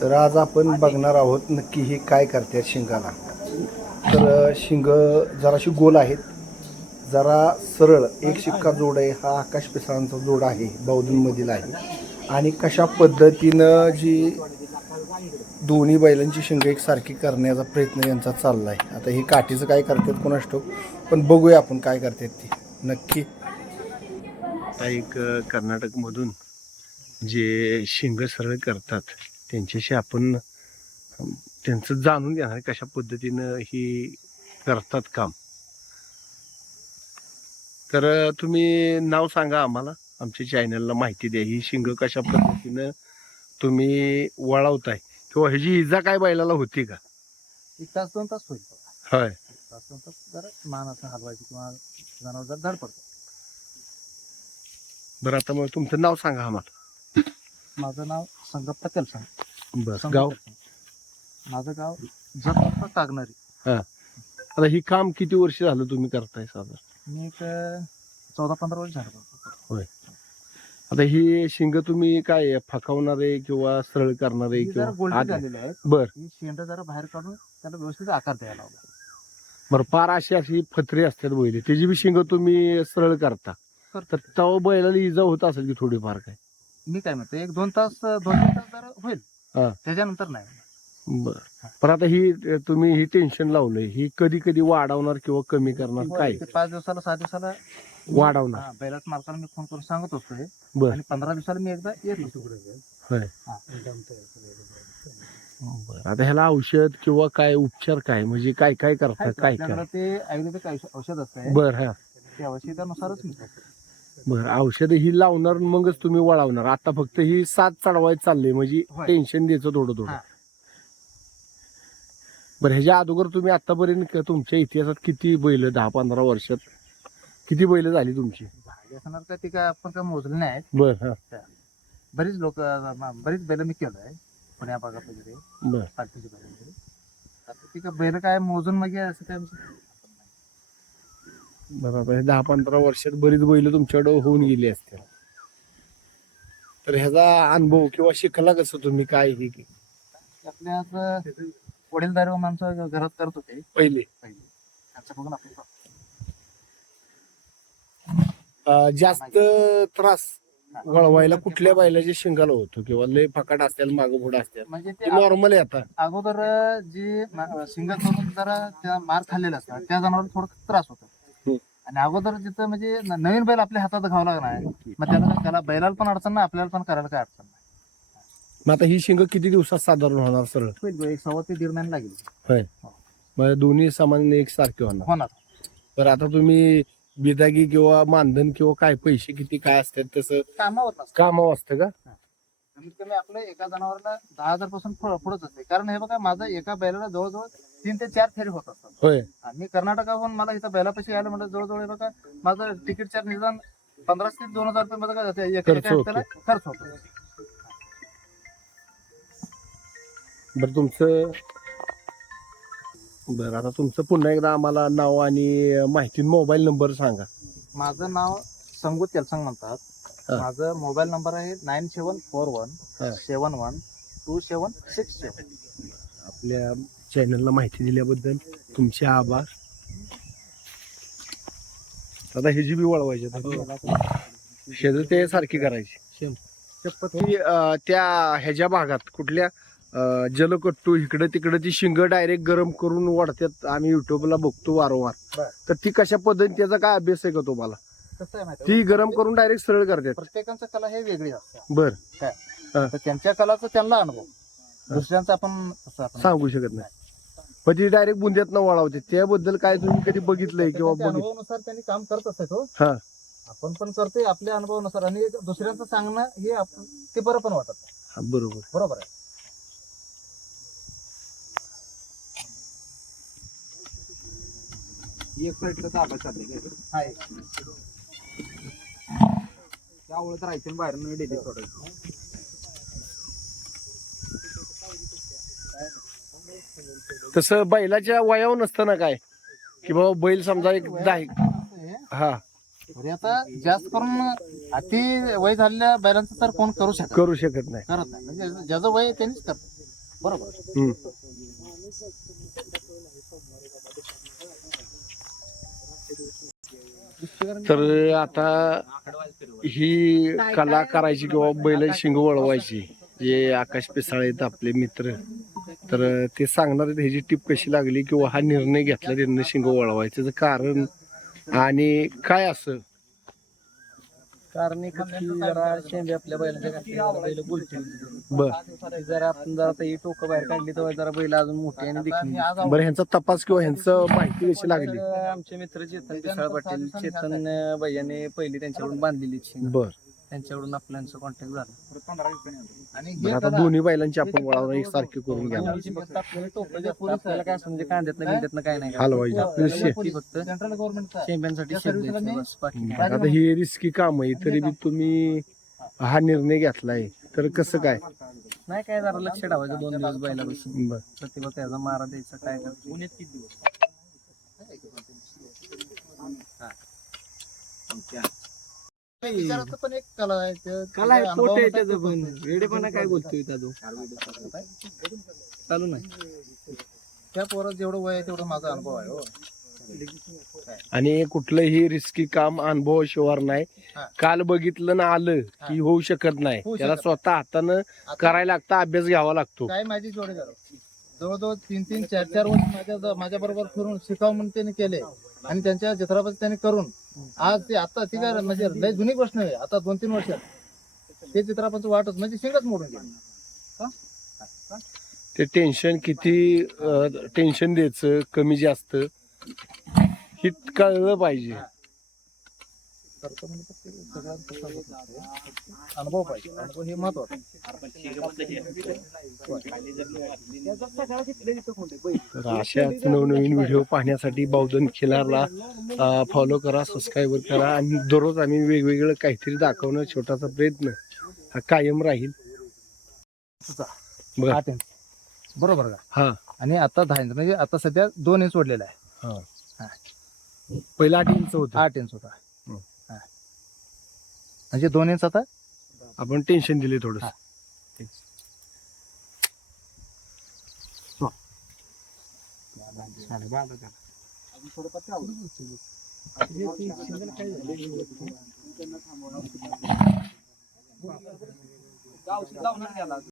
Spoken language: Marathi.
तर आज आपण बघणार आहोत नक्की हे काय करतात शिंगाला. तर शिंग जराशी गोल आहेत. जरा सरळ एक शिक्का जोड आहे हा आकाश पिसाळांचा जोड आहे बौद्धमधील आहे. आणि कशा पद्धतीनं जी दोन्ही बैलांची शिंग एकसारखी करण्याचा प्रयत्न यांचा चालला आहे आता हे काठीचं काय करतात कोणास असतो पण बघूया आपण काय करतात ते. नक्की. आता एक कर्नाटकमधून जे शिंग सरळ करतात त्यांच्याशी आपण त्यांचं जाणून घेणार कशा पद्धतीनं ही करतात काम. तर तुम्ही नाव सांगा आम्हाला. आमच्या चॅनलला माहिती द्या. ही शिंग कशा पद्धतीनं तुम्ही वळवताय? किंवा ह्याची इजा काय बैलाला होती का? एक तास दोन तास होईल होय. एक तास दोन तास जरा मान असं हलवायची किंवा जनावर जर बरं आता मग तुमचं नाव सांगा आम्हाला. माझं नाव संगप्पा केलसंग बरं गाव? माझं गाव जगप्पा कागणारी. आता ही काम किती वर्ष झालं तुम्ही करताय साधारण? मी एक चौदा पंधरा वर्ष झालं. आता ही शिंग तुम्ही काय फकावणारे किंवा सरळ करणारे ही जरा किंवा गोल्डी आत- झालेली आहेत. बर. ही शेंड जरा बाहेर काढून त्याला व्यवस्थित आकार द्यायला बरं पार अशी अशी फत्री असतात बैल. त्याची बी शिंग तुम्ही सरळ करता. तर करतो. बैलाला इजा होत असेल की थोडीफार काय? मी काय म्हणतो एक दोन तास दोन तीन तास जरा होईल. हा. त्याच्यानंतर नाही. बर. पण आता ही तुम्ही ही टेन्शन लावलंय. ही कधी कधी वाढवणार किंवा कमी करणार काय? ते पाच दिवसाला सहा दिवसाला वाढवणार. हा, बैलाच मालकाला मी फोन करून सांगत असतो हे. बर. आणि पंधरा दिवसाला मी एकदा येत. होय. हा. बरं. आता ह्याला औषध किंवा काय उपचार काय? म्हणजे काय काय करता आहेत काय आपल्याकडे ते आयुर्वेदिक औष- औषध असतं बर हा. त्या औषधानुसारच मी करतो. बर औषध ही लावणार मगच तुम्ही वळवणार. आता फक्त ही सात चढवायच चालले म्हणजे होय. टेन्शन द्यायचं थोडं थोडं. हा. बरं ह्याच्या अगोदर तुम्ही आतापर्यंत क- तुमच्या इतिहासात किती बैल दहा पंधरा वर्षात किती बैल झाली तुमची? असणार का ते काय आपण काय मोजले नाहीत बर हा. बरीच लोक बरीच बैल मी केलोय पुण्या भागात वगैरे बर. पाठीची बैल वगैरे आता ती काय बैल काय मोजून मग असं काय आमचं बरोबर. दहा पंधरा वर्षात बरीच बैल तुमच्याकडे होऊन गेली असते तर ह्याचा अनुभव किंवा शिकला कसं तुम्ही? काय हे? की आपल्या असं वडीलधारी माणसं घरात करत होते. पहिले. पहिले. त्यांचं बघून आपण करतो. अं, जास्त त्रास वळवायला कुठल्या बैलाच्या शिंगाला होतो? किंवा लय फकाट असतील मागं पुढे असतील? म्हणजे ते नॉर्मल आहे आता. अगोदर जी सिंगल करून जरा त्या मार खाल्लेला असतात त्या जनावर थोडं त्रास होतो. आणि अगोदर जिथं म्हणजे न- नवीन बैल आपल्या हातात घावा लागणार मग त्याला त्याला बैलाला पण अडचण नाही आपल्याला पण करायला काय अडचण नाही. मग आता ही शिंग किती दिवसात साधारण होणार सरळ? होईल एक सव्वा ते दीड महिने लागेल. होय. मग दोन्ही सामान्य एक सारखे होणार. होणार. तर आता तुम्ही बिदागी किंवा मानधन किंवा काय पैसे किती काय असतात तसं? कामावर नसतं कामावर असतं का? कमीत कमी आपलं एका जनावराला दहा हजारपासून पुढं- पुढंच असते. कारण हे बघा माझं एका बैलाला जवळजवळ तीन ते चार फेरी होत असतात होय आणि मी कर्नाटकाहून मला इथं बैलापाशी यायला म्हटलं जवळजवळ बघा माझं तिकीट चार्ज निदान पंधरा ते दोन हजार रुपये मध्ये काय जाते एका- खर्च एका होतो. हप्त्याला खर्च होतो बरं तुमचं बरं आता तुमचं पुन्हा एकदा आम्हाला नाव आणि माहिती मोबाईल नंबर सांगा माझं नाव संगूत तेलसंग म्हणतात हा. माझं मोबाईल नंबर आहे नाईन सेवन फोर वन हा. Seven one two seven six seven आपल्या चॅनलला माहिती दिल्याबद्दल तुमचे आभार. आता हे जी बी वळवायचे शेज ते सारखी करायची. ती, त्या ह्याच्या भागात कुठल्या जलकट्टू इकडं तिकडं ती शिंग डायरेक्ट गरम करून वाढतात आम्ही युट्यूबला बघतो वारंवार. तर ती कशा पद्धतीने त्याचा काय अभ्यास आहे का तुम्हाला? ती गरम करून डायरेक्ट सरळ करतात प्रत्येकाचं कला हे वेगळी असते. बर. त्यांच्या कलाचा त्यांना अनुभव. दुसऱ्यांचा आपण सांगू शकत नाही. पण ती डायरेक्ट बुंद्यात न वळवते. त्याबद्दल काय तुम्ही कधी बघितलंय किंवा त्यांच्या बघितलं अनुभवानुसार त्यांनी काम करत असतात हो. हा. आपण पण करतोय आपल्या अनुभवानुसार. आणि दुसऱ्यांचं सांगणं हे आपण ते बरं पण वाटत नाही. हा, बरोबर. बरोबर आहे. एक साईडला दाबा चालले काय त्यामुळे तर राहायचं बाहेर डेली सोडायचं तसं बैलाच्या वयावर नसतं ना काय? की बाबा बैल समजा एक दहा हे. आता जास्त करून अति वय झालेल्या बैलांचं तर कोण करू शकत करू शकत नाही. करत नाही. म्हणजे ज्याचं वय आहे त्यांनीच करत बरोबर? हम्म. तर आता ही कला करायची किंवा बैल शिंग वळवायची जे आकाश पिसाळे आहेत आपले मित्र. तर ते सांगणार ह्याची टीप कशी लागली किंवा हा निर्णय घेतला त्यांनी शिंग वळवायचं? कारण आणि काय असं? कारण की जरा शेंबे आपल्या बैलाच्या घातली जरा बैल बोलतील. बर. जरा आपण जरा ते टोकं बाहेर काढली तर जरा बैल अजून मोठी आणि देखील. बरं ह्यांचा तपास किंवा ह्यांचं माहिती कशी लागली? आमचे मित्र चेतन पिसाळ पाटील चेतन भैयाने पहिली त्यांच्याकडून बांधलेली बर. त्यांच्याकडून आपल्यांचं कॉन्टॅक्ट झाला. आणि हे आता दोन्ही बैलांची आपण वळावून एक सारखी करून घ्या. दोन्हीची फक्त आपल्याला टोकं जास्त आपल्याला काय असं म्हणजे कांद्यातनं बिंद्यातनं काय नाही. हलवायची शे- ती फक्त सेंट्रल गव्हर्नमेंटचा द्यायचं मी- बस बाकी काय. आता हे रिस्की काम आहे तरी बी तुम्ही हा निर्णय घेतलाय. तर कसं काय? नाही काय जरा लक्ष ठेवायचं दोन दिवस बैला बसून बर. प्रतिभा त्याचा मारा द्यायचा काय करायचं. पुण्यात किती दिवस? विचाराचं पण एक कला आहे ते- कला आहे पोट त्याचं पण. वेडेपणा काय बोलतोय दादू? चालू नाही. त्या पोरात जेवढं वय आहे तेवढं माझा अनुभव आहे हो. आणि कुठलंही रिस्की काम अनुभवाशिवाय नाही. हा. काल बघितलं ना आलं की होऊ शकत नाही. होऊ त्याला शकत स्वतः हातानं आता करायला लागतं अभ्यास घ्यावा लागतो. काय माझी जोडी झालं? जवळजवळ तीन तीन चार चार वर्ष माझ्या माझ्या बरोबर फिरून शिकाव म्हणून त्यांनी केले. आणि त्यांच्या चित्रापासून त्यांनी करून आज ते आता ती काय म्हणजे लय जुनी गोष्ट आहे. आता दोन तीन वर्षात. ते चित्रापासून वाटत म्हणजे शिंगच मोडून गेली. ते टेन्शन किती टेन्शन द्यायचं कमी जास्त हे कळलं पाहिजे. करतो म्हणजे सगळ्यांचं. अनुभव पाहिजे. अनुभव हे महत्वाचं. अशाच नवनवीन व्हिडिओ पाहण्यासाठी बावधन खिलारला फॉलो करा सबस्क्राईबर करा आणि दररोज आम्ही वेगवेगळं काहीतरी दाखवणं छोटासा प्रयत्न हा कायम राहील. बरोबर का? हा. आणि आता दहा इंच म्हणजे आता सध्या दोन इंच सोडलेला आहे. हा. हा. पहिला आठ इंच होतं. आठ इंच होता. म्हणजे दोन इंच आता आपण टेन्शन दिले थोडस.